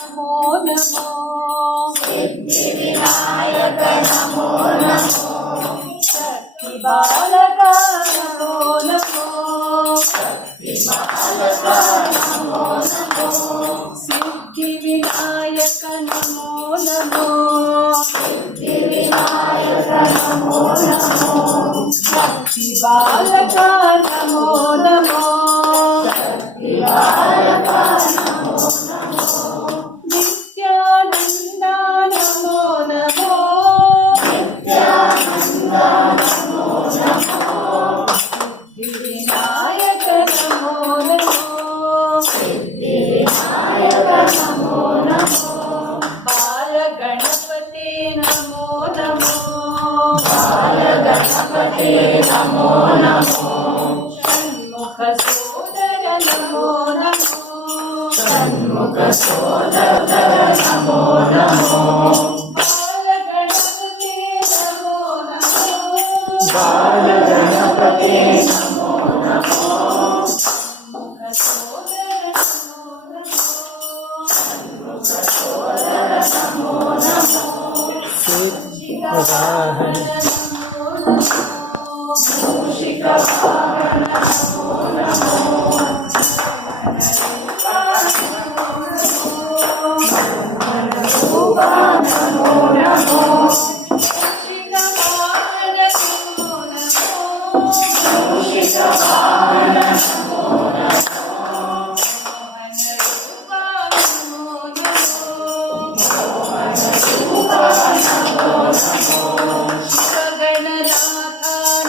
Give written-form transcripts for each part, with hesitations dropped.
नमो नमो सिद्धिविनायक नमो नमो शक्तिबालक नमो नमो शक्तिबालक नमो नमो सिद्धिविनायक नमो नमो सिद्धिविनायक नमो नमो शक्तिबालक नमो नमो शक्तिबालक नमो नमो नित्यानंद नमो नमो नित्यानंद नमो नमो सिद्धिविनायक नमो नमो सिद्धिविनायक नमो नमो बाल गणपते नमो नमो बाल गणपते नमो नमो षण्मुख सोदर नमो नमो षण्मुख सोदर नमो नमो बाल गणपते नमो नमो बाल गणपते नमो नमो षण्मुख सोदर नमो नमो षण्मुख सोदर नमो नमो सिद्धिवाहन नमो नमो मूषिकवाहन नमो नमो नमो नमो मूषिकवाहन नमो नमो मूषिकवाहन नमो नमो मोहन रूपा नमो नमो मोहन रूपा नमो नमो शिवगणनाथ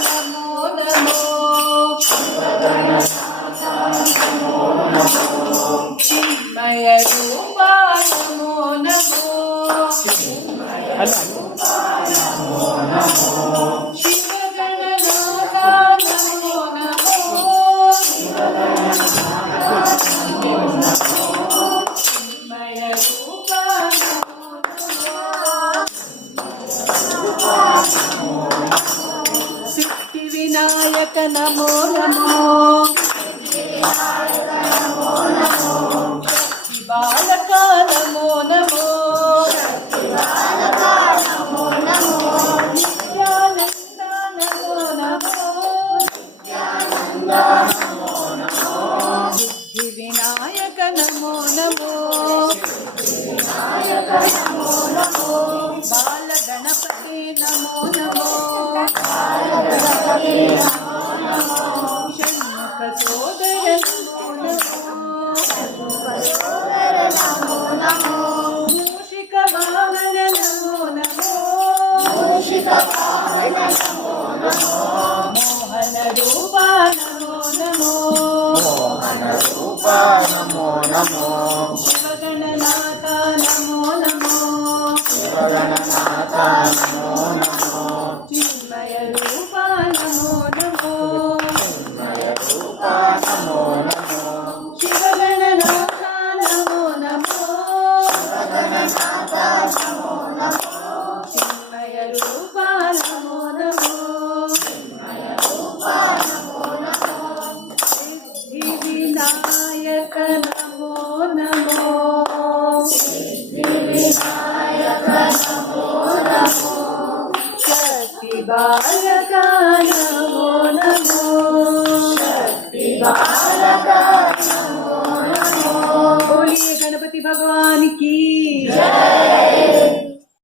नमो नमो शिवगणनाथ नमो नमो चिन्मय रूपा नमो नमो चिन्मय रूपा नमो नमो शिवगणनाथ नमो नमो शिवगणनाथ नमो नमो चिन्मय रूपा नमो नमो सिद्धिविनायक नमो नमो सिद्धिविनायक नमो नमो शक्तिबालक नमो नमो शक्तिबालक नमो नमो नित्यानंद नमो नमो नित्यानंद नमो नमो सिद्धिविनायक नमो नमो सिद्धिविनायक नमो नमो बाल गणपते नमो नमो बाल गणपते नमो नमो षण्मुख सोदर नमो नमो षण्मुख सोदर नमो नमो मूषिकवाहन नमो नमो मूषिकवाहन नमो नमो मोहन रूपा नमो नमो मोहन रूपा नमो नमो शिवगणनाथ नमो नमो शिवगणनाथ नमो नमो चिन्मय रूपा नमो नमो चिन्मय रूपा नमो नमो शिवगणनाथ नमो नमो शिवगणनाथ नमो नमो चिन्मय रूपा नमो नमो चिन्मय रूपा नमो नमो सिद्धिविनायक नमो नमो सिद्धिविनायक नमो नमो शक्तिबालक नमो नमो शक्तिबालक नमो नमो बोलिए गणपति भगवान की जय।